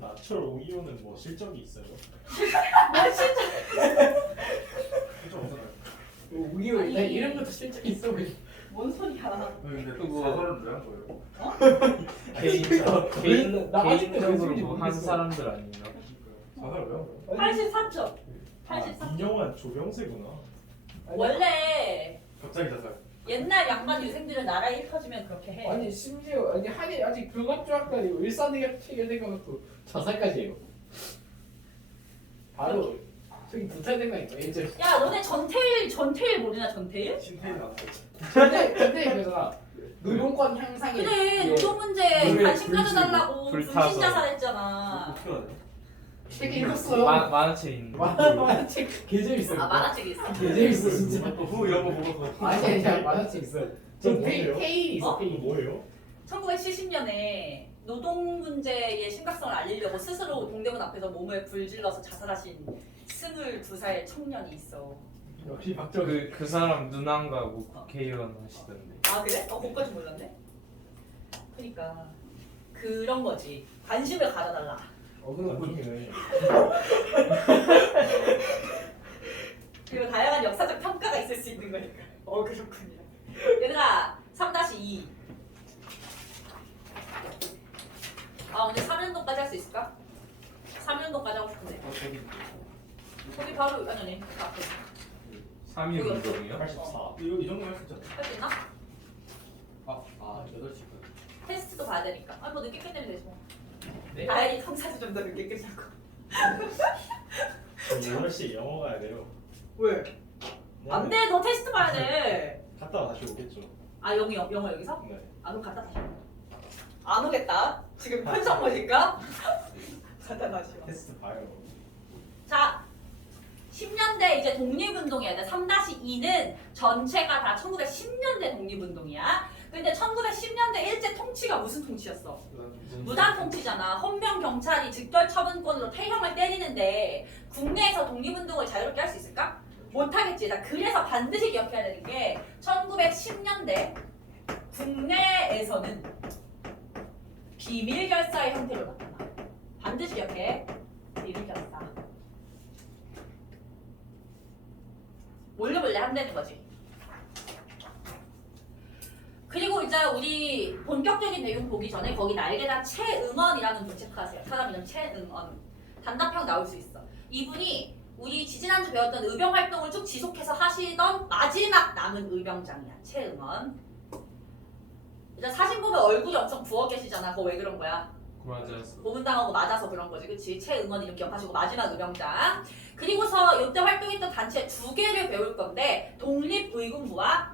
나철 오이오는 뭐 실적이 있어요? 실적 없어요. 우리요 일단 이름부터 실적 있어 보이. 뭔 소리야? 근데 그거- 자살은 왜 한 거예요? 개인적으로 뭐 한 모르겠어. 사람들 아니에요? 자살 왜 한 거예요? 84점. 아, 84점. 인형한 조병세구나. 원래 갑자기 자살. 옛날 양반 유생들은 나라 일 터지면 그렇게 해. 아니 심지어 아니 한이 아직 교감조합도 아니고 일산대학 체결돼가지고 자살까지 해요. 바로 저기 부탁된다니까 예전. 야 너네 전태일 모르냐 전태일? 신태일 나왔어요. 근데 그거잖아. 노동권 향상에. 그래 예. 노동 문제 노예 관심 불 가져달라고 불타서. 분신 자살했잖아. 어떻게 하냐? 책 읽었어요. 만화책 있는 거. 만화책 개 재밌어. 아 만화책 있어. 개 재밌어 진짜. 후 이런 거 보고서. 아니 만화책 있어. 저 뭐예요? 테일 있어 어? 테일. 뭐예요? 1970년에 노동 문제의 심각성을 알리려고 스스로 동대문 앞에서 몸을 불질러서 자살하신 22살 청년이 있어. 역시 박정희. 그 사람 누난가 뭐 국회의원 하시던데. 아 그래? 그거까지 몰랐네. 그러니까 그런 거지. 관심을 가져달라. 그럼 나중이네. 그리고 다양한 역사적 평가가 있을 수 있는 거니까. 그렇군요. 얘들아 3-2. 아 오늘 3연동까지 할 수 있을까? 3연동까지 하고 싶은데. 거기 바로 아니 앞에 3위 운동이요? 84. 이 정도 할 수 있잖아. 할 수 있나? 아 8시. 테스트도 봐야 되니까. 뭐 늦게 끝내면 되지 뭐. 네? 다행히 성사도 좀 더 늦게 끝나고. 저 8시 영어 가야 돼요. 왜? 네. 안 돼. 너 테스트 봐야 돼. 갔다가 다시 오겠죠. 아 영어 여기서? 네. 아 그럼 갔다 다시 와. 안 오겠다. 지금 편성 보니까. 갔다 다시 와. 테스트 봐요. 자, 10년대 이제 독립운동이야. 3-2는 전체가 다 1910년대 독립운동이야. 근데 1910년대 일제 통치가 무슨 통치였어? 무단 통치잖아. 헌병 경찰이 즉결 처분권으로 태형을 때리는데 국내에서 독립운동을 자유롭게 할 수 있을까? 못하겠지. 나 그래서 반드시 기억해야 되는 게 1910년대 국내에서는 비밀 결사의 형태로 나타나. 반드시 기억해. 비밀 결사. 몰래 한다는 거지. 그리고 이제 우리 본격적인 내용 보기 전에 거기 날개단 최응원이라는 분 체크하세요. 사람 이름 최응원. 단답형 나올 수 있어. 이분이 우리 지지난주 배웠던 의병 활동을 쭉 지속해서 하시던 마지막 남은 의병장이야. 최응원. 이제 사진 보면 얼굴이 엄청 부어 계시잖아. 그거 왜 그런 거야? 맞았어. 고문당하고 맞아서 그런 거지. 그치? 최응원 이름 기억하시고 마지막 의병장. 그리고서 이때 활동했던 단체 2개를 배울 건데 독립의군부와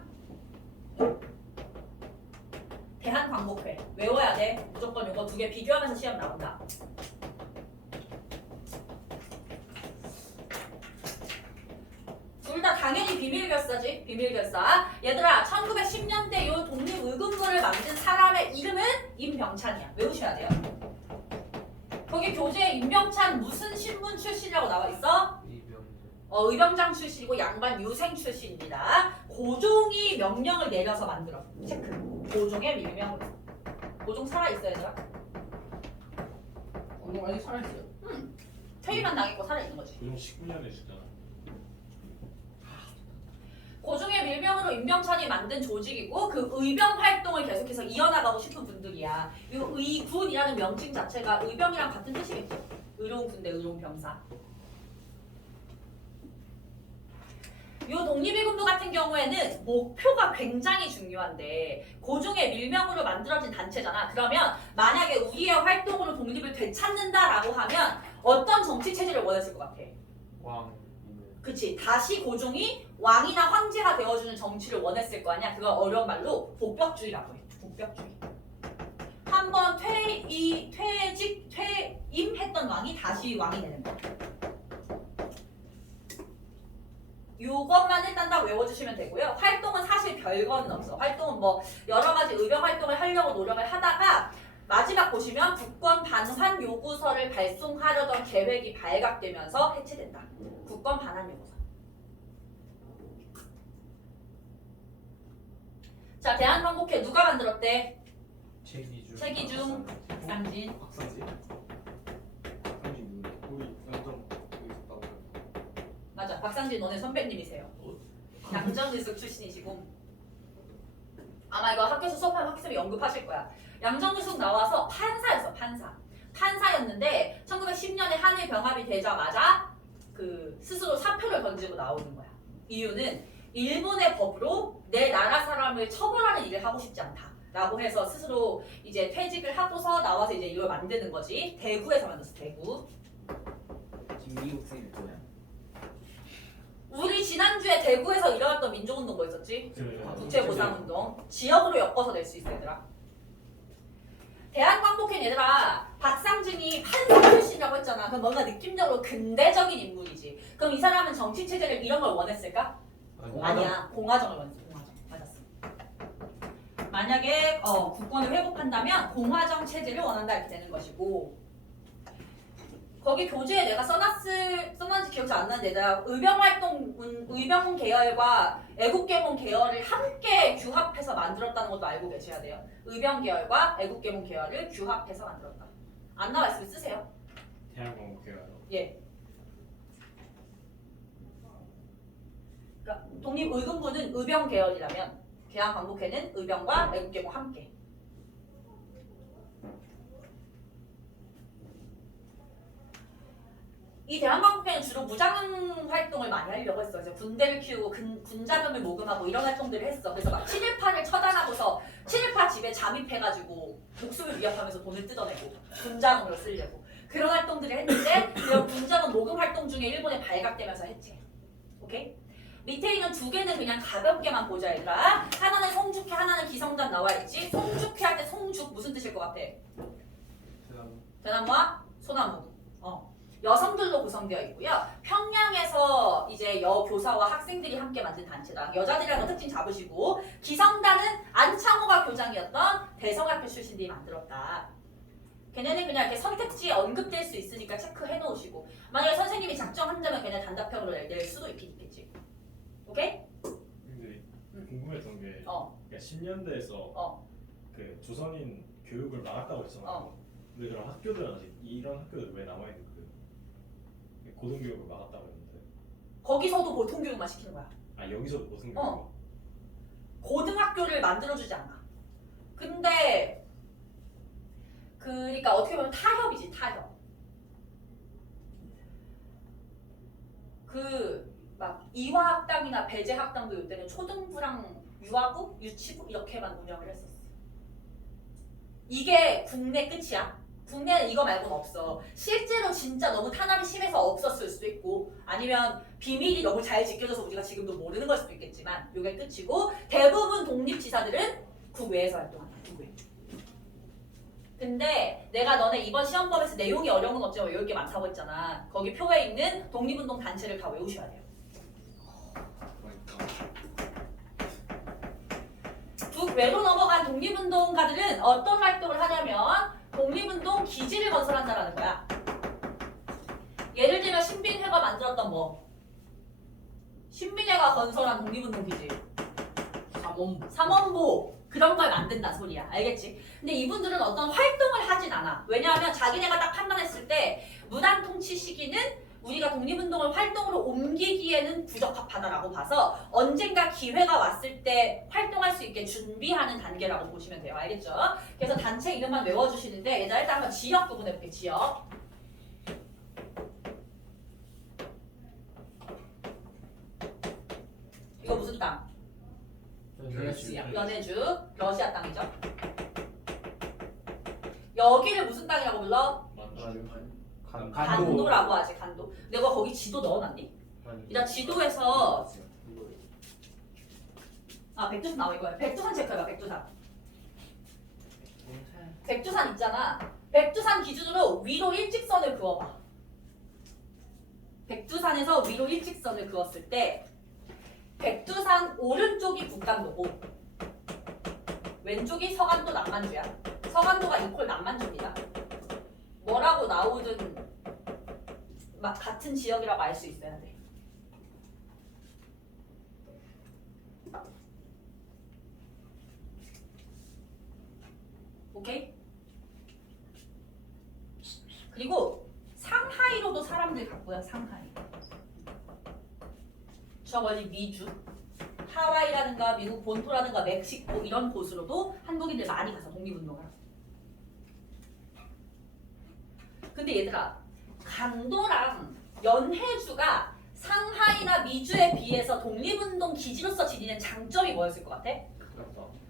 대한광복회 외워야 돼. 무조건 이거 2개 비교하면서 시험 나온다. 둘 다 당연히 비밀결사지. 비밀결사. 얘들아 1910년대 요 독립의군부를 만든 사람의 이름은 임병찬이야. 외우셔야 돼요. 거기 교재에 임병찬 무슨 신분 출신이라고 나와 있어? 의병장 출신이고 양반 유생 출신입니다. 고종이 명령을 내려서 만들어. 체크. 고종의 밀명으로. 고종 살아있어요, 얘들아? 아직 살아있어요. 퇴위만 당했고 살아있는 거지. 요즘 19년에 주잖아. 고종의 밀명으로 임병찬이 만든 조직이고 그 의병 활동을 계속해서 이어나가고 싶은 분들이야. 이 의군이라는 명칭 자체가 의병이랑 같은 뜻이겠죠. 의로운 군대, 의로운 병사. 이 독립의군부 같은 경우에는 목표가 굉장히 중요한데 고종의 밀명으로 만들어진 단체잖아. 그러면 만약에 우리의 활동으로 독립을 되찾는다라고 하면 어떤 정치 체제를 원했을 것 같아? 왕. 그치. 다시 고종이 왕이나 황제가 되어주는 정치를 원했을 거 아니야. 그걸 어려운 말로 복벽주의라고 해. 복벽주의. 한번 퇴임했던 왕이 다시 왕이 되는 거야. 요것만 일단 다 외워주시면 되고요. 활동은 사실 별거는 없어. 활동은 뭐 여러 가지 의병 활동을 하려고 노력을 하다가 마지막 보시면 국권 반환 요구서를 발송하려던 계획이 발각되면서 해체된다. 국권 반환 요구서. 자, 대한광복회 누가 만들었대? 최기중. 최기중, 박상진. 박상진. 맞아. 박상진 너네 선배님이세요. 양정의숙 출신이시고 아마 이거 학교에서 수업하면 학생이 언급하실 거야. 양정의숙 나와서 판사였어. 판사였는데 1910년에 한일 병합이 되자마자 그 스스로 사표를 던지고 나오는 거야. 이유는 일본의 법으로 내 나라 사람을 처벌하는 일을 하고 싶지 않다. 라고 해서 스스로 이제 퇴직을 하고서 나와서 이제 이걸 만드는 거지. 대구에서 만들었어. 대구. 김미국 쌤이 뭐야? 우리 지난주에 대구에서 일어났던 민족운동 뭐 있었지? 국제보상운동. 지역으로 엮어서 낼 수 있어 얘들아. 대한광복회 얘들아 박상진이 판사 출신이라고 했잖아. 그럼 뭔가 느낌적으로 근대적인 인물이지. 그럼 이 사람은 정치체제를 이런 걸 원했을까? 아니야. 공화정을 원했어. 공화정. 맞았어. 만약에 국권을 회복한다면 공화정 체제를 원한다 이렇게 되는 것이고 거기 교재에 내가 써놨는지 기억이 안 나는데 내가 의병 계열과 애국계몽 계열을 함께 규합해서 만들었다는 것도 알고 계셔야 돼요. 의병 계열과 애국계몽 계열을 규합해서 만들었다. 안 나와 있으면 쓰세요. 대한민국이요. 예. 그러니까 독립의금부는 의병 계열이라면 대한광복회는 의병과 애국계몽 함께. 이 대한광복회는 주로 무장 활동을 많이 하려고 했어. 그래서 군대를 키우고 군자금을 모금하고 이런 활동들을 했어. 그래서 막 7.18을 처단하고서 7.18 집에 잠입해가지고 목숨을 위협하면서 돈을 뜯어내고 군자금으로 쓰려고 그런 활동들을 했는데 이런 군자금 모금 활동 중에 일본에 발각되면서 했지. 오케이? 밑에 있는 두 개는 그냥 가볍게만 보자 얘들아. 하나는 송죽회, 하나는 기성단 나와있지. 송죽회 할 때 송죽 무슨 뜻일 것 같아? 대나무와 소나무. 여성들로 구성되어 있고요. 평양에서 이제 여교사와 학생들이 함께 만든 단체다. 여자들이라는 특징 잡으시고 기성단은 안창호가 교장이었던 대성학교 출신들이 만들었다. 걔네는 그냥 이렇게 선택지에 언급될 수 있으니까 체크해 놓으시고 만약에 선생님이 작정한다면 그냥 단답형으로 낼 수도 있겠지. 오케이? 근데 궁금했던 게 그러니까 10년대에서 그 조선인 교육을 막았다고 했잖아. 근데 그럼 학교들은 아직 이런 학교들 왜 남아 있는 거예요? 고등교육을 막았다고 했는데. 거기서도 보통교육만 시키는 거야. 아 여기서도 고등교육? 고등학교를 만들어주지 않아. 근데 그러니까 어떻게 보면 타협이지 타협. 그 막 이화학당이나 배제학당도 이때는 초등부랑 유아부, 유치부 이렇게만 운영을 했었어. 이게 국내 끝이야. 국내는 이거 말고는 없어. 실제로 진짜 너무 탄압이 심해서 없었을 수도 있고 아니면 비밀이 너무 잘 지켜져서 우리가 지금도 모르는 걸 수도 있겠지만 이게 끝이고 대부분 독립지사들은 국외에서 활동한다. 국외. 근데 내가 너네 이번 시험범에서 내용이 어려운 건 없지만 외울 게 많다고 했잖아. 거기 표에 있는 독립운동 단체를 다 외우셔야 돼요. 북외로 넘어간 독립운동가들은 어떤 활동을 하냐면 독립운동 기지를 건설한다라는 거야. 예를 들면 신빈회가 만들었던 뭐? 신빈회가 건설한 독립운동 기지. 삼원보 그런 걸 만든다 소리야. 알겠지? 근데 이분들은 어떤 활동을 하진 않아. 왜냐하면 자기네가 딱 판단했을 때 무단 통치 시기는 우리가 독립운동을 활동으로 옮기기에는 부적합하다라고 봐서 언젠가 기회가 왔을 때 활동할 수 있게 준비하는 단계라고 보시면 돼요. 알겠죠? 그래서 단체 이름만 외워주시는데 얘들아 일단 한번 지역 구분해볼게요. 지역. 이거 무슨 땅? 러시아. 연해주. 러시아 땅이죠. 여기를 무슨 땅이라고 불러? 간도라고 하지. 간도. 내가 거기 지도 넣어놨니? 일단 지도에서 백두산 나와 이거야. 백두산 체크해봐. 백두산 있잖아. 백두산 기준으로 위로 일직선을 그어봐. 백두산에서 위로 일직선을 그었을 때 백두산 오른쪽이 북간도고 왼쪽이 서간도 남만주야. 서간도가 이퀄 남만주입니다. 뭐라고 나오든 막 같은 지역이라고 알 수 있어야 돼. 오케이? 그리고 상하이로도 사람들 갔고요. 상하이. 저 멀리 미주, 하와이라든가 미국 본토라든가 멕시코 이런 곳으로도 한국인들 많이 가서 독립운동을 하고. 근데 얘들아, 강도랑 연해주가 상하이나 미주에 비해서 독립운동 기지로서 지니는 장점이 뭐였을 것 같아?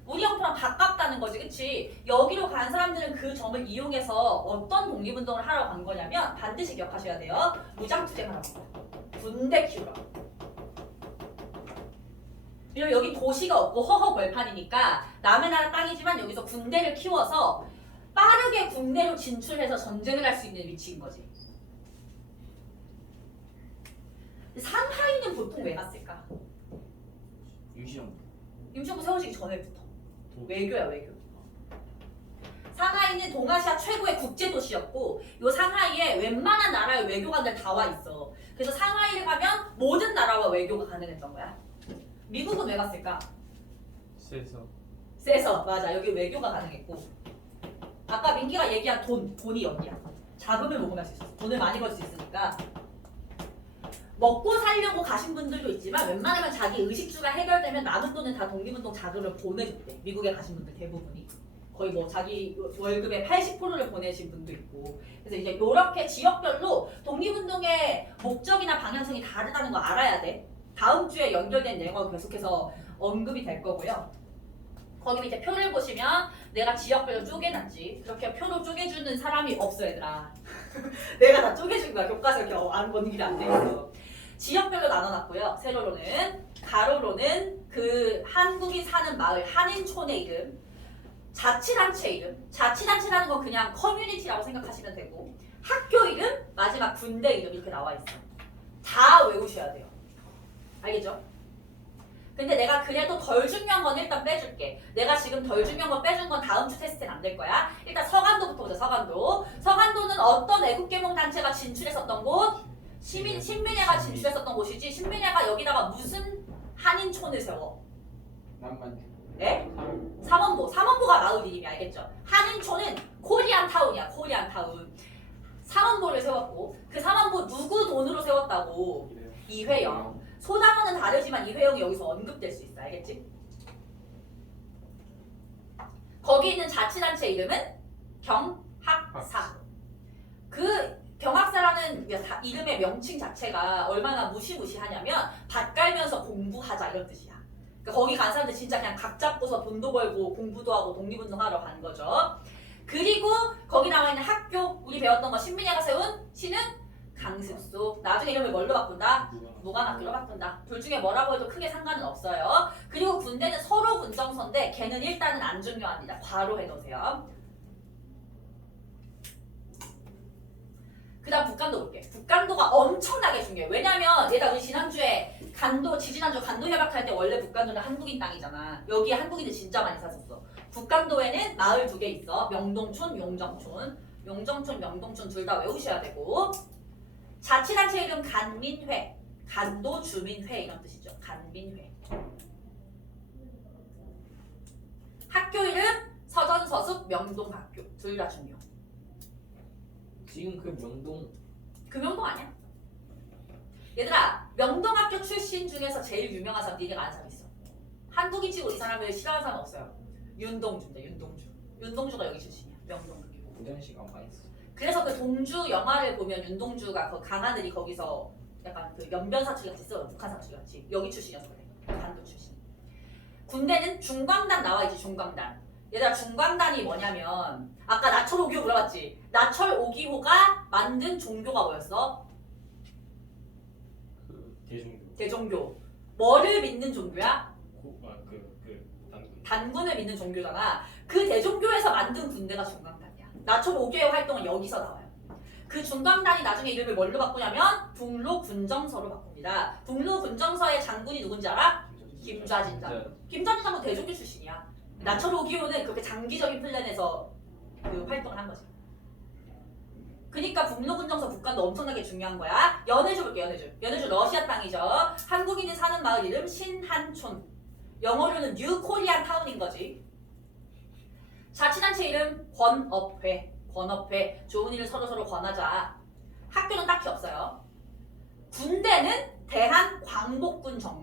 우리 영토랑 가깝다는 거지, 그치? 여기로 간 사람들은 그 점을 이용해서 어떤 독립운동을 하러 간 거냐면 반드시 기억하셔야 돼요. 무장투쟁하러 간 거야. 군대 키우러. 그리고 여기 도시가 없고 허허 벌판이니까 남의 나라 땅이지만 여기서 군대를 키워서 빠르게 국내로 진출해서 전쟁을 할 수 있는 위치인 거지. 상하이는 보통 왜 갔을까? 임시정부. 임시정부 세워지기 전에부터. 외교야, 외교. 상하이는 동아시아 최고의 국제도시였고 요 상하이에 웬만한 나라의 외교관들 다 와 있어. 그래서 상하이를 가면 모든 나라와 외교가 가능했던 거야. 미국은 왜 갔을까? 세서. 맞아. 여기 외교가 가능했고 아까 민기가 얘기한 돈이 여기야. 자금을 모금할 수 있었어. 돈을 많이 벌 수 있으니까 먹고 살려고 가신 분들도 있지만 웬만하면 자기 의식주가 해결되면 남은 돈은 다 독립운동 자금을 보내줬대. 미국에 가신 분들 대부분이. 거의 뭐 자기 월급의 80%를 보내신 분도 있고. 그래서 이제 이렇게 지역별로 독립운동의 목적이나 방향성이 다르다는 거 알아야 돼. 다음 주에 연결된 내용을 계속해서 언급이 될 거고요. 거기 밑에 표를 보시면 내가 지역별로 쪼개놨지. 그렇게 표로 쪼개주는 사람이 없어 얘들아. 내가 다 쪼개준 거야. 교과서 이렇게 안 보는 길이 안 돼 있어. 지역별로 나눠놨고요. 세로로는 가로로는 그 한국이 사는 마을 한인촌의 이름, 자치단체 이름. 자치단체라는 건 그냥 커뮤니티라고 생각하시면 되고 학교 이름, 마지막 군대 이름 이렇게 나와 있어. 다 외우셔야 돼요. 알겠죠? 근데 내가 그래도 덜 중요한 건 일단 빼줄게. 내가 지금 덜 중요한 거 빼준 건 다음 주 테스트는 안 될 거야. 일단 서간도부터 보자. 서간도. 서간도는 어떤 애국계몽 단체가 진출했었던 곳? 신민회가 진출했었던 곳이지. 신민회가 여기다가 무슨 한인촌을 세워? 남만. 예? 삼원보가 마을 이름이 알겠죠? 한인촌은 코리안 타운이야. 코리안 타운. 삼원보를 세웠고 그 삼원보 누구 돈으로 세웠다고? 이회영. 소단원은 다르지만 이회영이 여기서 언급될 수 있어. 알겠지? 거기 있는 자치단체 이름은 경학사. 그 경학사라는 이름의 명칭 자체가 얼마나 무시무시하냐면 밭 갈면서 공부하자 이런 뜻이야. 그러니까 거기 간 사람들 진짜 그냥 각 잡고서 돈도 벌고 공부도 하고 독립운동하러 간 거죠. 그리고 거기 나와 있는 학교 우리 배웠던 거 신민회가 세운 시는 강습소. 나중에 이름을 뭘로 바꾼다? 무관학교로 바꾼다. 둘 중에 뭐라고 해도 크게 상관은 없어요. 그리고 군대는 서로 군정서인데 걔는 일단은 안 중요합니다. 괄호 해놓으세요. 그 다음 북간도 볼게. 북간도가 엄청나게 중요해. 왜냐면 얘가 우리 지난주에 지지난주 간도 협약할 때 원래 북간도는 한국인 땅이잖아. 여기에 한국인들 진짜 많이 사셨어. 북간도에는 마을 2개 있어. 명동촌, 용정촌. 용정촌, 명동촌 둘 다 외우셔야 되고 자치단체 이름 간민회. 간도 주민회 이런 뜻이죠. 간민회. 학교 이름 서전서숙 명동학교. 둘 다 중요. 지금 그 명동. 그 명동 아니야? 얘들아 명동학교 출신 중에서 제일 유명한 사람 니네가 아는 사람 있어. 한국인 치고 이 사람을 싫어하는 사람 없어요. 윤동주인데 윤동주. 윤동주가 여기 출신이야. 명동학교. 고장식 안 많이 써. 그래서 그 동주 영화를 보면 윤동주가 그 강하늘이 거기서 약간 그 연변 사투리 같이 써. 북한 사투리 같이. 여기 출신이어서 그래. 간도 출신. 군대는 중광단 나와 있지. 중광단. 얘들아 중광단이 뭐냐면 아까 나철 5기호 물어봤지. 나철 5기호가 만든 종교가 뭐였어? 대종교. 대종교. 뭐를 믿는 종교야? 단군. 단군을 믿는 종교잖아. 그 대종교에서 만든 군대가 중광단이야. 나철 5기호의 활동은 여기서 나와요. 그 중광단이 나중에 이름을 뭘로 바꾸냐면 북로군정서로 바꿉니다. 북로군정서의 장군이 누군지 알아? 김좌진 장군. 김좌진 장군 대종교 출신이야. 나철 5기호는 그렇게 장기적인 플랜에서 그 활동을 한 거지. 그니까 북로군정서 북간도 엄청나게 중요한 거야. 연해주 볼게. 연해주 러시아 땅이죠. 한국인이 사는 마을 이름 신한촌. 영어로는 뉴 코리안 타운인 거지. 자치단체 이름 권업회. 권업회. 좋은 일을 서로 권하자. 학교는 딱히 없어요. 군대는 대한광복군 정도.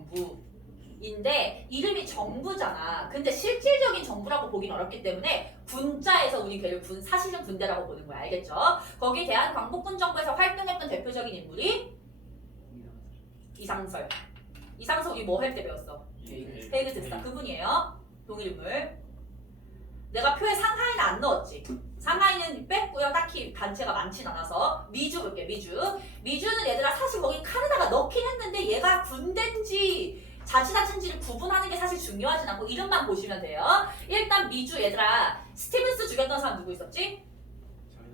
정부잖아. 근데 실질적인 정부라고 보긴 어렵기 때문에 군자에서 우리 걔를 사실은 군대라고 보는 거야. 알겠죠? 거기에 대한 광복군 정부에서 활동했던 대표적인 인물이 이상설. 이상설 우리 뭐 할 때 배웠어? 헤이그 특사. 그분이에요. 동일인물. 내가 표에 상하이는 안 넣었지. 상하이는 뺐고요. 딱히 단체가 많진 않아서 미주 볼게. 미주는 얘들아 사실 거기 카나다가 넣긴 했는데 얘가 군대인지 자치단체인지를 구분하는 게 사실 중요하진 않고 이름만 보시면 돼요. 일단 미주 얘들아 스티븐스 죽였던 사람 누구 있었지?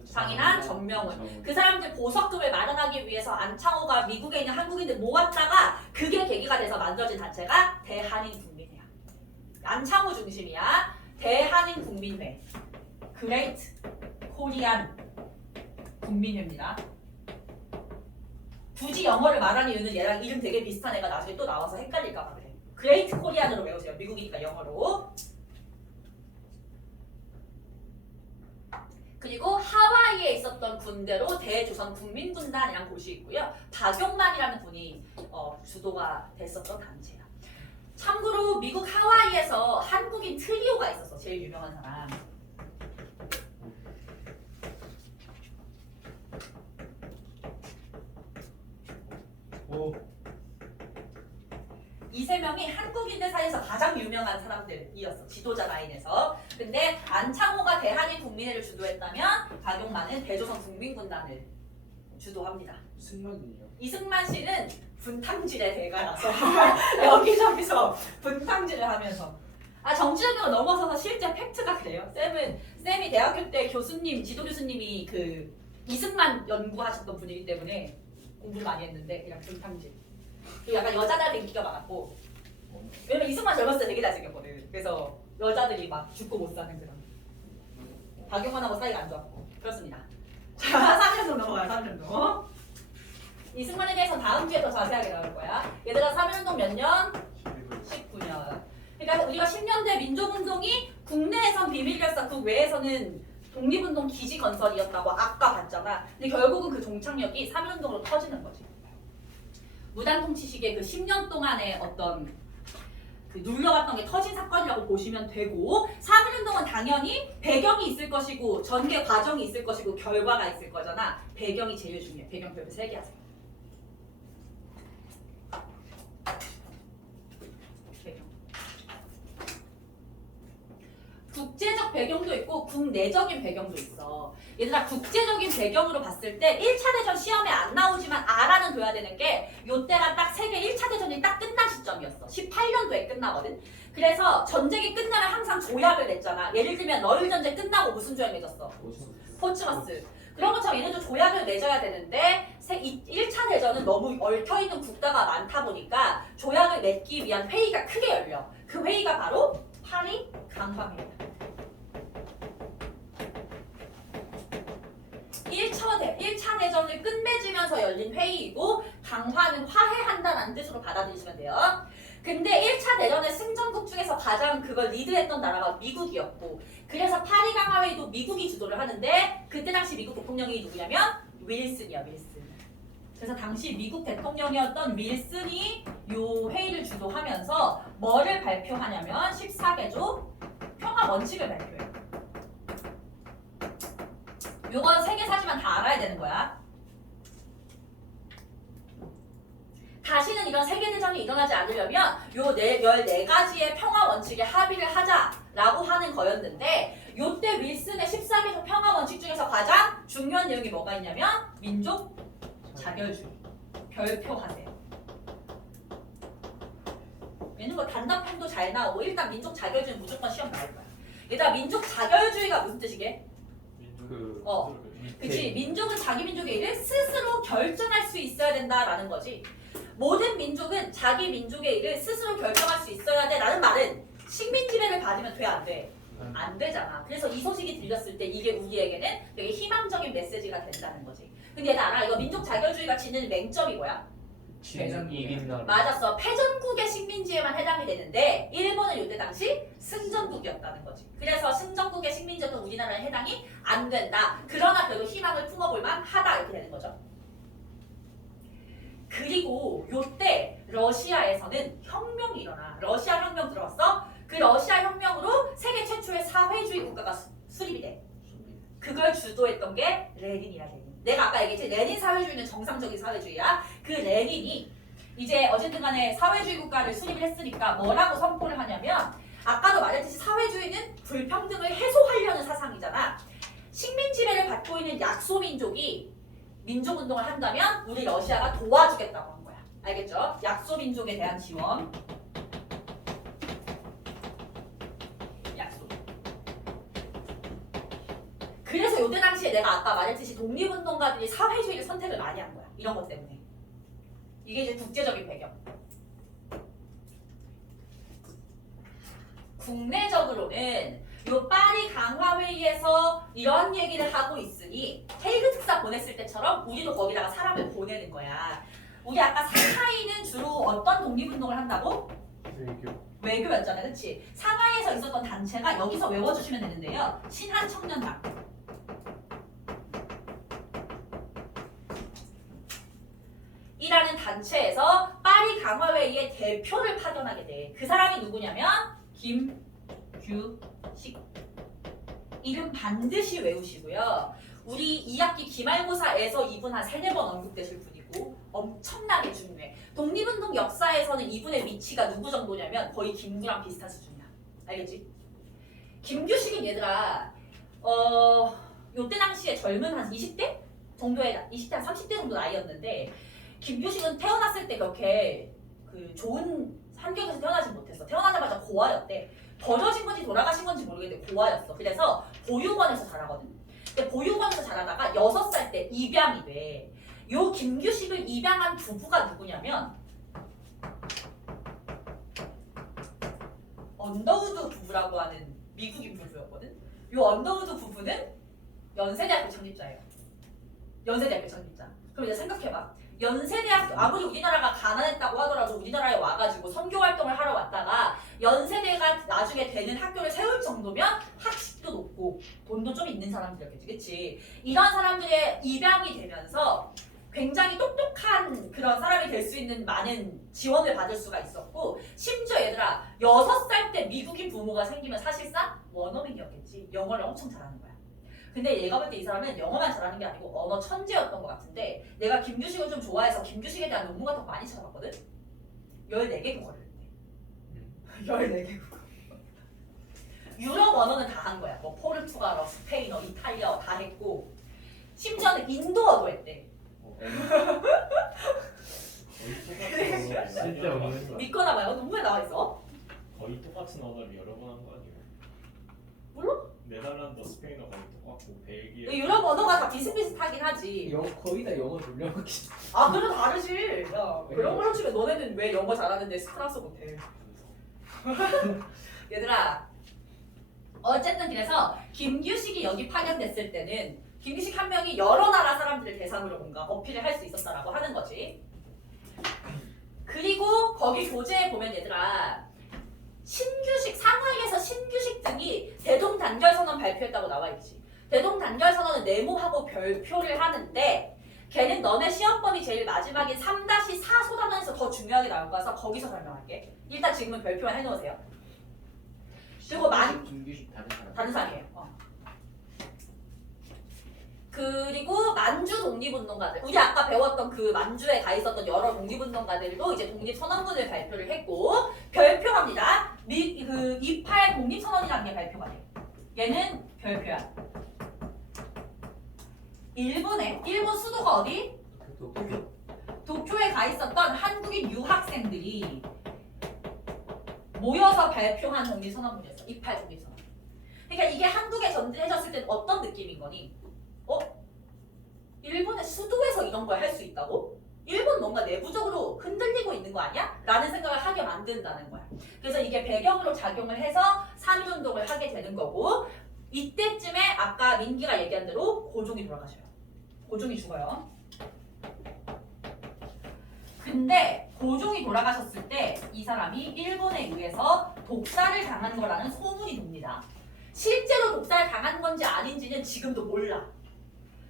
장인한 전명훈. 그 사람들 보석금을 마련하기 위해서 안창호가 미국에 있는 한국인들 모았다가 그게 계기가 돼서 만들어진 단체가 대한인국민회야. 안창호 중심이야. 대한인국민회. 그레이트 코리안 국민회입니다. 굳이 영어를 말하는 이유는 얘랑 이름 되게 비슷한 애가 나중에 또 나와서 헷갈릴까봐 그래. 그레이트 코리안으로 외우세요. 미국이니까 영어로. 그리고 하와이에 있었던 군대로 대조선 국민군단이라는 곳이 있고요. 박용만이라는 분이 주도가 됐었던 단체야. 참고로 미국 하와이에서 한국인 트리오가 있었어. 제일 유명한 사람. 오. 이 세 명이 한국인들 사이에서 가장 유명한 사람들이었어. 지도자 라인에서. 근데 안창호가 대한인 국민회를 주도했다면 박용만은 대조선 국민군단을 주도합니다. 승만이요. 이승만 씨는 분탕질의 대가라서 여기저기서 분탕질을 하면서 정치적으로 넘어서서 실제 팩트가 그래요. 쌤이 대학교 때 교수님, 지도 교수님이 그 이승만 연구하셨던 분이기 때문에 공부를 많이 했는데 그냥 분탕질. 그리고 약간 여자들한테 인기가 많았고 왜냐면 이승만 젊었을 때 되게 잘생겼거든. 그래서 여자들이 막 죽고 못 사는 그런. 박용만하고 사이가 안 좋았고 그렇습니다. 자, 3년 넘어가요. 3년. 이승만에 대해서 다음 주에 더 자세하게 나올 거야. 얘들아 3.1운동 몇 년? 19년. 그러니까 우리가 10년대 민족운동이 국내에선 비밀결사, 국외에서는 독립운동 기지 건설이었다고 아까 봤잖아. 근데 결국은 그 종착역이 3.1운동으로 터지는 거지. 무단통치 시기에 그 10년 동안의 어떤 그 눌려왔던 게 터진 사건이라고 보시면 되고 3.1운동은 당연히 배경이 있을 것이고 전개 과정이 있을 것이고 결과가 있을 거잖아. 배경이 제일 중요해. 배경 별표 3개 하세요. 배경. 국제적 배경도 있고 국내적인 배경도 있어. 얘들아 국제적인 배경으로 봤을 때 1차 대전 시험에 안 나오지만 알아는 둬야 되는 게 요때가 딱 세계 1차 대전이 딱 끝난 시점이었어. 18년도에 끝나거든. 그래서 전쟁이 끝나면 항상 조약을 냈잖아. 예를 들면 러일 전쟁 끝나고 무슨 조약 맺었어? 포츠마스. 그런 것처럼 얘네도 조약을 맺어야 되는데 1차 대전은 너무 얽혀있는 국가가 많다 보니까 조약을 맺기 위한 회의가 크게 열려. 그 회의가 바로 파리 강화회의야. 1차 대전을 끝맺으면서 열린 회의이고 강화는 화해한다는 뜻으로 받아들이시면 돼요. 근데 1차 대전의 승전국 중에서 가장 그걸 리드했던 나라가 미국이었고 그래서 파리 강화회의도 미국이 주도를 하는데 그때 당시 미국 대통령이 누구냐면 윌슨이야. 윌슨. 그래서 당시 미국 대통령이었던 윌슨이 이 회의를 주도하면서 뭐를 발표하냐면 14개조 평화 원칙을 발표해요. 요건 세계사지만 다 알아야 되는 거야. 다시는 이런 세계대전이 일어나지 않으려면 요 14가지의 평화 원칙에 합의를 하자라고 하는 거였는데 요때 윌슨의 14개조 평화 원칙 중에서 가장 중요한 내용이 뭐가 있냐면 민족 자결주의. 별표하세요. 얘는 뭐 단답형도 잘 나오고 일단 민족 자결주의 무조건 시험 나올 거야. 얘들아 민족 자결주의가 무슨 뜻이게? 그치. 민족은 자기 민족의 일을 스스로 결정할 수 있어야 된다라는 거지. 모든 민족은 자기 민족의 일을 스스로 결정할 수 있어야 돼 라는 말은 식민 지배를 받으면 돼 안 돼? 안 되잖아. 그래서 이 소식이 들렸을 때 이게 우리에게는 되게 희망적인 메시지가 된다는 거지. 근데 얘들 알아? 이거 민족 자결주의가 지는 맹점이 뭐야? 이긴 나라. 맞았어. 패전국의 식민지에만 해당이 되는데 일본은 이때 당시 승전국이었다는 거지. 그래서 승전국의 식민지였던 우리나라에 해당이 안 된다. 그러나 그래도 희망을 품어볼 만하다 이렇게 되는 거죠. 그리고 요때 러시아에서는 혁명이 일어나. 러시아 혁명 들어봤어? 그 러시아 혁명으로 세계 최초의 사회주의 국가가 수립이 돼. 그걸 주도했던 게 레닌이야, 레닌. 내가 아까 얘기했지? 레닌 사회주의는 정상적인 사회주의야. 그 레닌이 이제 어쨌든 간에 사회주의 국가를 수립을 했으니까 뭐라고 선포를 하냐면 아까도 말했듯이 사회주의는 불평등을 해소하려는 사상이잖아. 식민 지배를 받고 있는 약소민족이 민족운동을 한다면 우리 러시아가 도와주겠다고 한 거야. 알겠죠? 약소민족에 대한 지원. 약소. 그래서 요때 당시에 내가 아까 말했듯이 독립운동가들이 사회주의를 선택을 많이 한 거야. 이런 것 때문에. 이게 이제 국제적인 배경. 국내적으로는 요 파리 강화회의에서 이런 얘기를 하고 있으니 헤이그 특사 보냈을 때처럼 우리도 거기다가 사람을 보내는 거야. 우리 아까 상하이는 주로 어떤 독립운동을 한다고? 외교였잖아, 그치? 상하이에서 있었던 단체가 여기서 외워주시면 되는데요. 신한청년당. 이라는 단체에서 파리 강화회의의 대표를 파견하게 돼. 그 사람이 누구냐면 김규식. 이름 반드시 외우시고요. 우리 2학기 기말고사에서 이분 한 3-4번 언급되실 분이고 엄청나게 중요해. 독립운동 역사에서는 이분의 위치가 누구 정도냐면 거의 김구랑 비슷한 수준이야. 알겠지? 김규식은 얘들아 요때 당시에 젊은 한 20대 정도의 20대 한 30대 정도 나이였는데 김규식은 태어났을 때 그렇게 그 좋은 환경에서 태어나진 못했어. 태어나자마자 고아였대. 버려진 건지 돌아가신 건지 모르겠는데 고아였어. 그래서 보육원에서 자라거든. 근데 보육원에서 자라다가 6살 때 입양이 돼. 요 김규식을 입양한 부부가 누구냐면 언더우드 부부라고 하는 미국인 부부였거든. 요 언더우드 부부는 연세대학교 창립자예요. 연세대학교 창립자. 그럼 이제 생각해봐. 연세대학교 아무리 우리나라가 가난했다고 하더라도 우리나라에 와가지고 선교활동을 하러 왔다가 연세대가 나중에 되는 학교를 세울 정도면 학식도 높고 돈도 좀 있는 사람들이었겠지, 그치? 이런 사람들의 입양이 되면서 굉장히 똑똑한 그런 사람이 될 수 있는 많은 지원을 받을 수가 있었고 심지어 얘들아 6살 때 미국인 부모가 생기면 사실상 원어민이었겠지. 영어를 엄청 잘하는 거야. 근데 얘가 볼 때 이 사람은 영어만 잘하는 게 아니고 언어 천재였던 것 같은데 내가 김규식을 좀 좋아해서 김규식에 대한 논문 같은 거 많이 찾아봤거든? 14개 국어를 했대. 14개 국어. 유럽 언어는 다 한 거야. 뭐 포르투갈어, 스페인어, 이탈리아어 다 했고 심지어는 인도어도 했대. 진짜 없는 거야. 믿거나 봐요. 논문에 나와 있어. 거의 똑같은 언어를 여러 번 한 거 아니에요? 물론 네덜란드, 스페인어 거의 똑같고 벨기에. 유럽 언어가 다 비슷비슷하긴 하지. 거의 다 영어 돌려먹기. 아, 그럼 다르지. 야, 그런 걸로 치면 너네는 왜 영어 잘하는데 프랑스 못해? 얘들아, 어쨌든 그래서 김규식이 여기 파견됐을 때는 김규식 한 명이 여러 나라 사람들을 대상으로 뭔가 어필을 할 수 있었다라고 하는 거지. 그리고 거기 교재에 보면 얘들아, 신규식, 상하이에서 신규식 등이 대동단결선언 발표했다고 나와 있지. 대동단결선언은 네모하고 별표를 하는데 걔는 너네 시험범위 제일 마지막인 3-4 소단원에서 더 중요하게 나올 거라서 거기서 설명할게. 일단 지금은 별표만 해놓으세요. 그리고 김규식 다른 사람. 다른 사람이에요. 그리고 만주 독립운동가들, 우리 아까 배웠던 그 만주에 가 있었던 여러 독립운동가들도 이제 독립선언문을 발표를 했고 별표합니다. 28 독립선언이라는 게 발표가 돼. 얘는 별표야. 일본 수도가 어디? 도쿄에 가 있었던 한국인 유학생들이 모여서 발표한 독립선언문이었어. 28 독립선언. 그러니까 이게 한국에 전달해졌을 때는 어떤 느낌인 거니? 일본의 수도에서 이런 걸 할 수 있다고? 일본 뭔가 내부적으로 흔들리고 있는 거 아니야? 라는 생각을 하게 만든다는 거야. 그래서 이게 배경으로 작용을 해서 3.1운동을 하게 되는 거고 이때쯤에 아까 민기가 얘기한 대로 고종이 돌아가셔요. 고종이 죽어요. 근데 고종이 돌아가셨을 때 이 사람이 일본에 의해서 독살을 당한 거라는 소문이 돕니다. 실제로 독살을 당한 건지 아닌지는 지금도 몰라.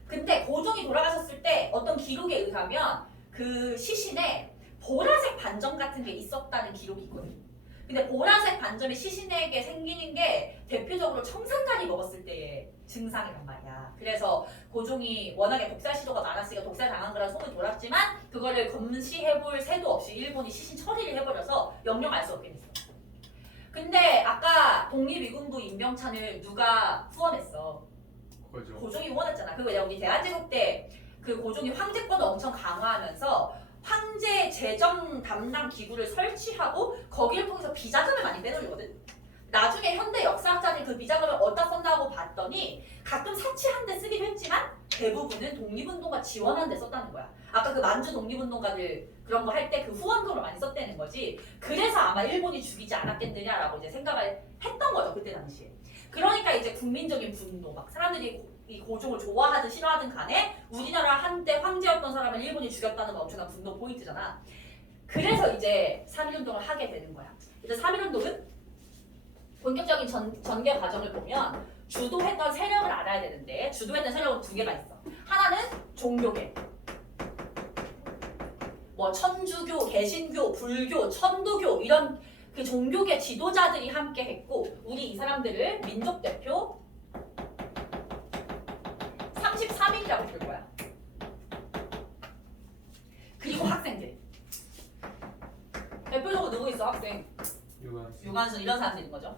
근데 고종이 돌아가셨을 때 어떤 기록에 의하면 그 시신에 보라색 반점 같은 게 있었다는 기록이 있거든. 근데 보라색 반점이 시신에게 생기는 게 대표적으로 청산가리 먹었을 때의 증상이란 말이야. 그래서 고종이 워낙에 독살 시도가 많았으니까 독살 당한 거라 소문이 돌았지만 그거를 검시해볼 새도 없이 일본이 시신 처리를 해버려서 영영 알 수 없게 됐어. 근데 아까 독립위군부 임명찬을 누가 후원했어? 그죠. 고종이 후원했잖아. 그거 우리 대한제국 때 그 고종이 황제권을 엄청 강화하면서 황제 재정 담당 기구를 설치하고 거기를 통해서 비자금을 많이 빼돌리거든. 나중에 현대 역사학자들이 그 비자금을 어디다 썼다고 봤더니 가끔 사치한 데 쓰긴 했지만 대부분은 독립운동가 지원하는 데 썼다는 거야. 아까 그 만주 독립운동가들 그런 거 할 때 그 후원금을 많이 썼다는 거지. 그래서 아마 일본이 죽이지 않았겠느냐라고 이제 생각을 했던 거죠, 그때 당시에. 그러니까 이제 국민적인 분노, 막 사람들이 이 고종을 좋아하든 싫어하든 간에 우리나라 한때 황제였던 사람을 일본이 죽였다는 건 엄청난 분노 포인트잖아. 그래서 이제 3.1운동을 하게 되는 거야. 이제 3.1운동은 본격적인 전개 과정을 보면 주도했던 세력을 알아야 되는데 주도했던 세력은 두 개가 있어. 하나는 종교계. 뭐 천주교, 개신교, 불교, 천도교 이런 그 종교계 지도자들이 함께 했고 우리 이 사람들을 민족대표 33인이라고 부를 거야. 그리고 학생들. 대표적으로 누구 있어 학생? 유관순 이런 사람들인 거죠.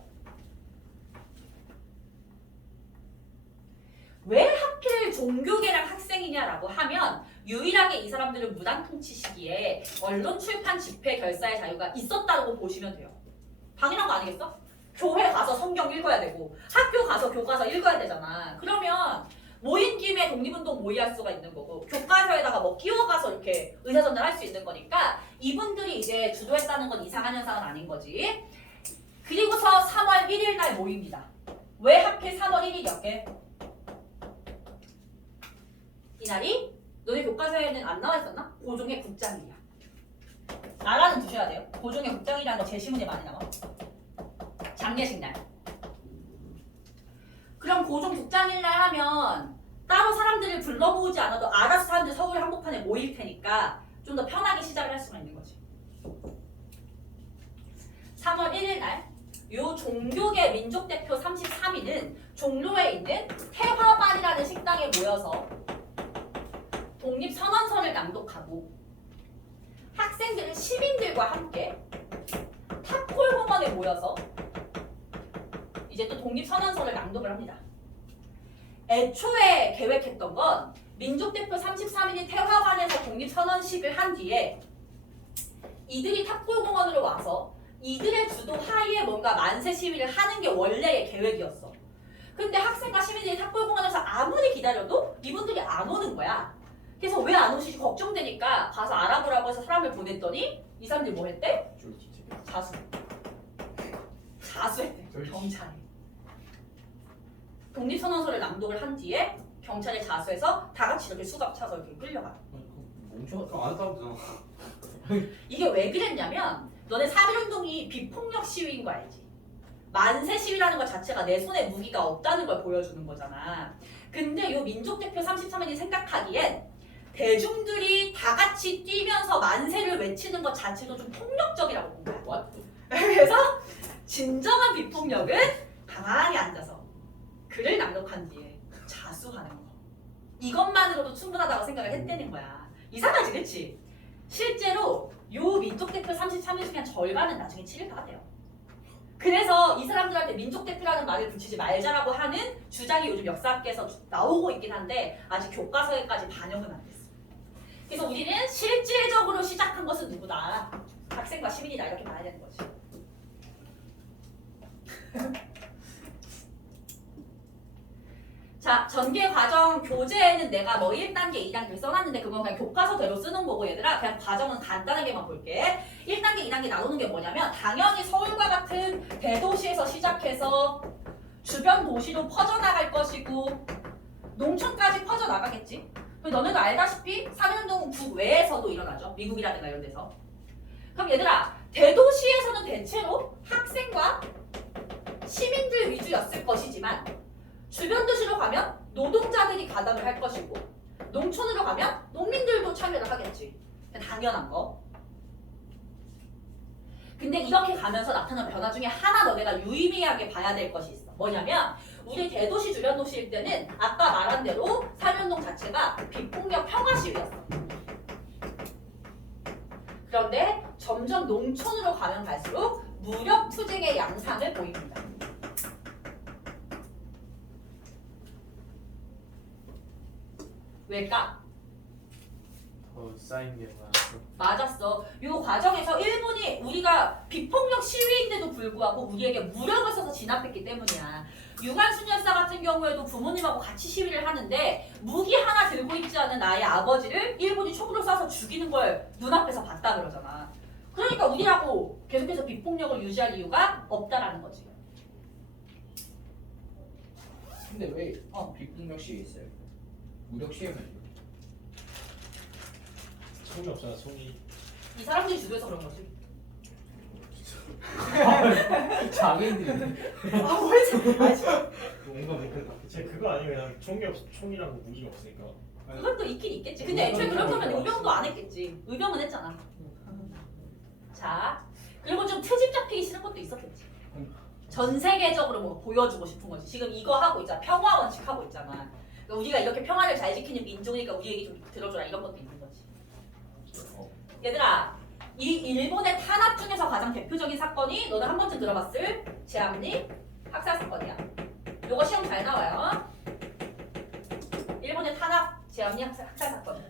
왜 하필 종교계랑 학생이냐라고 하면 유일하게 이 사람들은 무당 통치 시기에 언론 출판 집회 결사의 자유가 있었다고 보시면 돼요. 당연한 거 아니겠어? 교회 가서 성경 읽어야 되고 학교 가서 교과서 읽어야 되잖아. 그러면 모인 김에 독립운동 모의할 수가 있는 거고 교과서에다가 뭐 끼워가서 이렇게 의사전달할 수 있는 거니까 이분들이 이제 주도했다는 건 이상한 현상은 아닌 거지. 그리고서 3월 1일 날 모입니다. 왜 하필 3월 1일이었게? 이날이 너네 교과서에는 안 나와 있었나? 고종의 국장일이야. 알아는 두셔야 돼요. 고종의 국장일이라는 거 제시문에 많이 나와. 장례식 날. 그럼 고종 국장일 날 하면 따로 사람들을 불러 모으지 않아도 알아서 사람들 서울 한복판에 모일 테니까 좀 더 편하게 시작을 할 수가 있는 거지. 3월 1일 날 요 종교계 민족대표 33인은 종로에 있는 태화반이라는 식당에 모여서 독립선언서를 낭독하고 학생들은 시민들과 함께 탑골공원에 모여서 이제 또 독립선언서를 낭독을 합니다. 애초에 계획했던 건 민족대표 33인이 태화관에서 독립선언식을 한 뒤에 이들이 탑골공원으로 와서 이들의 주도 하에 뭔가 만세 시위를 하는 게 원래의 계획이었어. 근데 학생과 시민들이 탑골공원에서 아무리 기다려도 이분들이 안 오는 거야. 그래서 왜 안 오시지 걱정되니까 가서 알아보라고 해서 사람을 보냈더니 이 사람들이 뭐 했대? 자수했대. 경찰에. 독립선언서를 낭독을 한 뒤에 경찰에 자수해서 다 같이 이렇게 수갑 차서 이렇게 끌려가. 멈춰. 안 했다고 잖아. 이게 왜 그랬냐면 너네 3.1운동이 비폭력 시위인 거 알지? 만세 시위라는 것 자체가 내 손에 무기가 없다는 걸 보여주는 거잖아. 근데 요 민족대표 33인이 생각하기엔 대중들이 다 같이 뛰면서 만세를 외치는 것 자체도 좀 폭력적이라고 본 거야. What? 그래서 진정한 비폭력은 가만히 앉아서 글을 낭독한 뒤에 자수하는 거. 이것만으로도 충분하다고 생각을 했다는 거야. 이상하지, 그치? 실제로 요 민족대표 33인 중에 한 절반은 나중에 치를 받았대요. 그래서 이 사람들한테 민족대표라는 말을 붙이지 말자라고 하는 주장이 요즘 역사학계에서 나오고 있긴 한데 아직 교과서에까지 반영은 안 됐어. 그래서 우리는 실질적으로 시작한 것은 누구다? 학생과 시민이다 이렇게 봐야 되는 거지. 자, 전개 과정 교재에는 내가 뭐 1단계, 2단계 써놨는데 그건 그냥 교과서대로 쓰는 거고 얘들아 그냥 과정은 간단하게만 볼게. 1단계, 2단계 나누는 게 뭐냐면 당연히 서울과 같은 대도시에서 시작해서 주변 도시로 퍼져나갈 것이고 농촌까지 퍼져나가겠지. 너네도 알다시피 3.1운동은 국외에서도 일어나죠. 미국이라든가 이런 데서. 그럼 얘들아 대도시에서는 대체로 학생과 시민들 위주였을 것이지만 주변 도시로 가면 노동자들이 가담을 할 것이고 농촌으로 가면 농민들도 참여를 하겠지. 당연한 거. 근데 이렇게 가면서 나타난 변화 중에 하나 너네가 유의미하게 봐야 될 것이 있어. 뭐냐면 우리 대도시 주변 도시일 때는 아까 말한 대로 사면동 자체가 비폭력 평화시위였어. 그런데 점점 농촌으로 가면 갈수록 무력 투쟁의 양상을 보입니다. 왜일까? 더 쌓인 게 많아서. 맞았어. 이 과정에서 일본이 우리가 비폭력 시위인데도 불구하고 우리에게 무력을 써서 진압했기 때문이야. 유관순 열사 같은 경우에도 부모님하고 같이 시위를 하는데 무기 하나 들고 있지 않은 나의 아버지를 일본이 총으로 쏴서 죽이는 걸 눈앞에서 봤다 그러잖아. 그러니까 우리하고 계속해서 비폭력을 유지할 이유가 없다라는 거지. 근데 왜 비폭력 시위 있어요? 무력 시위면 총이 없잖아 총이. 이 사람들이 주도해서 그런 거지. 장애인들이 아 뭘지? 뭔가 모르겠다. 제 그거 아니에요. 그냥 총이랑 무기가 없으니까. 그것도 있긴 있겠지. 근데 애초에 그럴 거면 의병도 안 했겠지. 의병은 했잖아. 자, 그리고 좀 트집 잡히기 싫은 것도 있었겠지. 전 세계적으로 뭐 보여주고 싶은 거지. 지금 이거 하고 있잖아. 평화 원칙 하고 있잖아. 그러니까 우리가 이렇게 평화를 잘 지키는 민족이니까 우리 얘기 좀 들어줘라. 이런 것도 있는 거지. 얘들아, 이 일본의 탄압 중에서 가장 대표적인 사건이 너는 한 번쯤 들어봤을 제암리 학살 사건이야. 요거 시험 잘 나와요. 일본의 탄압 제암리 학살 사건.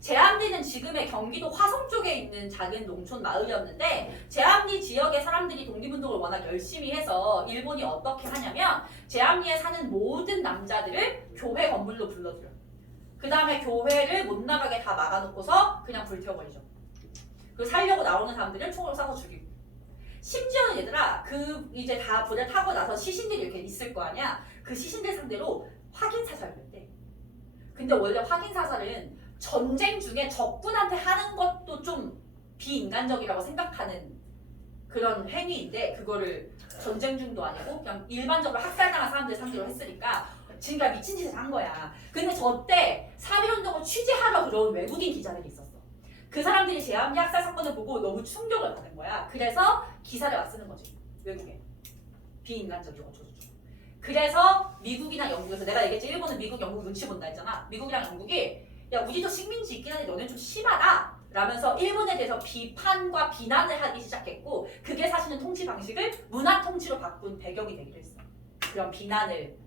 제암리는 지금의 경기도 화성 쪽에 있는 작은 농촌 마을이었는데 제암리 지역의 사람들이 독립운동을 워낙 열심히 해서 일본이 어떻게 하냐면 제암리에 사는 모든 남자들을 교회 건물로 불러들여. 그 다음에 교회를 못 나가게 다 막아놓고서 그냥 불태워버리죠. 그 살려고 나오는 사람들은 총으로 쏴서 죽이고. 심지어는 얘들아 이제 다 불에 타고 나서 시신들이 이렇게 있을 거 아니야. 그 시신들 상대로 확인 사살을 했대. 근데 원래 확인 사살은 전쟁 중에 적군한테 하는 것도 좀 비인간적이라고 생각하는 그런 행위인데 그거를 전쟁 중도 아니고 그냥 일반적으로 학살당한 사람들 상대로 했으니까 지금까지 미친 짓을 한 거야. 근데 저때 3.1운동을 취재하러 들어온 외국인 기자들이 있었어. 그 사람들이 제암리 학살 사건을 보고 너무 충격을 받은 거야. 그래서 기사를 막 쓰는 거지. 외국에. 비인간적이고 어쩌고저쩌고. 그래서 미국이나 영국에서 내가 얘기했지 일본은 미국, 영국 눈치 본다 했잖아. 미국이랑 영국이 야 우리도 식민지 있긴 한데 너네 좀 심하다 라면서 일본에 대해서 비판과 비난을 하기 시작했고 그게 사실은 통치 방식을 문화 통치로 바꾼 배경이 되기도 했어. 그런 비난을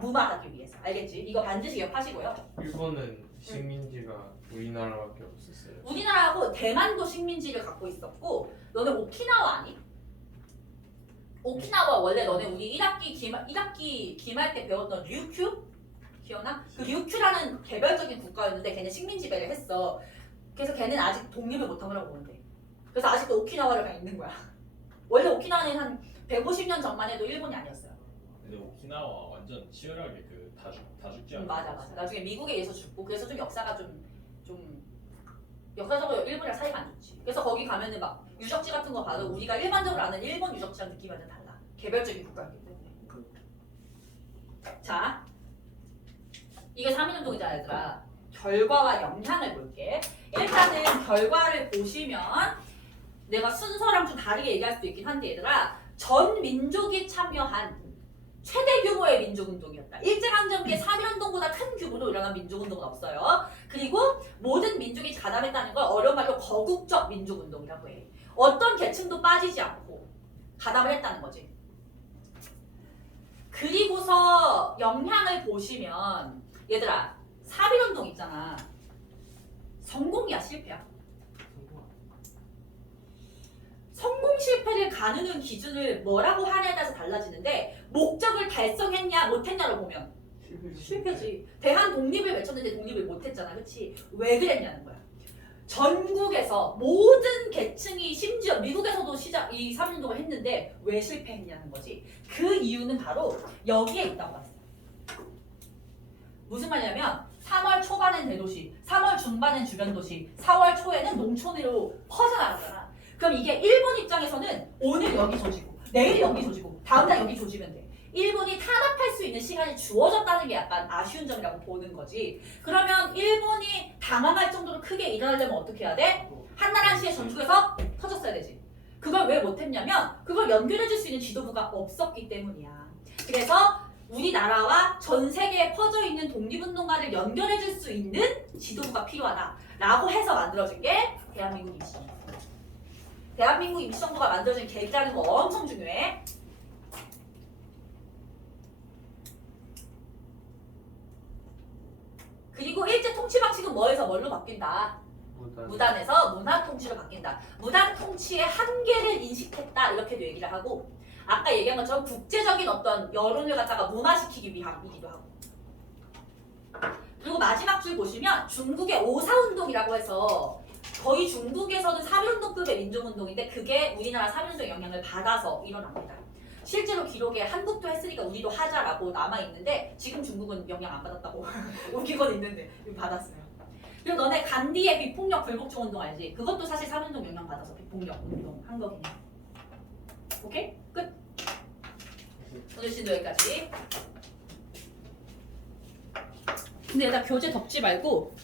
무마하기 위해서. 알겠지? 이거 반드시 기억하시고요. 일본은 식민지가 우리나라밖에 없었어요. 우리나라하고 대만도 식민지를 갖고 있었고 너네 오키나와 아니? 오키나와 원래 너네 우리 1학기 기말 때 배웠던 류큐? 기억나? 그 류큐라는 개별적인 국가였는데 걔네 식민지배를 했어. 그래서 걔는 아직 독립을 못한 거라고 보면 돼. 그래서 아직도 오키나와를 그냥 있는 거야. 원래 오키나와는 한 150년 전만 해도 일본이 아니었어요. 근데 오키나와 완전 치열하게 다 죽지 않아. 맞아. 나중에 미국에 의해서 죽고 그래서 좀 역사가 좀 역사적으로 일본이랑 사이가 안 좋지. 그래서 거기 가면은 막 유적지 같은 거 봐도 우리가 일반적으로 아는 일본 유적지랑 느낌이 완전 달라. 개별적인 국가이기 때문에. 자, 이게 3.1운동이잖아 얘들아. 결과와 영향을 볼게. 일단은 결과를 보시면 내가 순서랑 좀 다르게 얘기할 수도 있긴 한데 얘들아 전 민족이 참여한 최대 규모의 민족운동이었다. 일제강점기에 3.1운동보다 큰 규모로 일어난 민족운동은 없어요. 그리고 모든 민족이 가담했다는 걸 어려운 말로 거국적 민족운동이라고 해. 어떤 계층도 빠지지 않고 가담을 했다는 거지. 그리고서 영향을 보시면 얘들아 3.1운동 있잖아. 성공이야 실패야? 성공 실패를 가누는 기준을 뭐라고 하냐에 따라서 달라지는데 목적을 달성했냐 못했냐로 보면 실패지. 대한 독립을 외쳤는데 독립을 못했잖아. 그치? 왜 그랬냐는 거야. 전국에서 모든 계층이 심지어 미국에서도 이 3.1운동을 했는데 왜 실패했냐는 거지. 그 이유는 바로 여기에 있다고 봤어. 무슨 말이냐면 3월 초반엔 대도시, 3월 중반엔 주변 도시, 4월 초에는 농촌으로 퍼져나가잖아. 그럼 이게 일본 입장에서는 오늘 여기 조지고 내일 여기 조지고 다음날 여기 조지면 돼. 일본이 탄압할 수 있는 시간이 주어졌다는 게 약간 아쉬운 점이라고 보는 거지. 그러면 일본이 당황할 정도로 크게 일어나려면 어떻게 해야 돼? 한날 한시에 전국에서 터졌어야 되지. 그걸 왜 못했냐면 그걸 연결해줄 수 있는 지도부가 없었기 때문이야. 그래서 우리나라와 전 세계에 퍼져 있는 독립운동가를 연결해줄 수 있는 지도부가 필요하다라고 해서 만들어진 게 대한민국 임시정부. 대한민국 임시정부가 만들어진 계기라는 거 엄청 중요해. 그리고 일제 통치 방식은 뭐에서 뭘로 바뀐다? 무단에서 문화 통치로 바뀐다. 무단 통치의 한계를 인식했다 이렇게도 얘기를 하고 아까 얘기한 것처럼 국제적인 어떤 여론을 갖다가 무마시키기 위함이기도 하고. 그리고 마지막 줄 보시면 중국의 오사운동이라고 해서 거의 중국에서는 3.1운동급의 민족운동인데 그게 우리나라 3.1운동 영향을 받아서 일어납니다. 실제로 기록에 한국도 했으니까 우리도 하자라고 남아있는데 지금 중국은 영향 안 받았다고 웃기건 있는데 받았어요. 그리고 너네 간디의 비폭력 불복종 운동 알지? 그것도 사실 3.1운동 영향 받아서 비폭력 운동 한 거긴 해. 오케이? 끝. 오늘 씨도 여기까지. 근데 나 교재 덮지 말고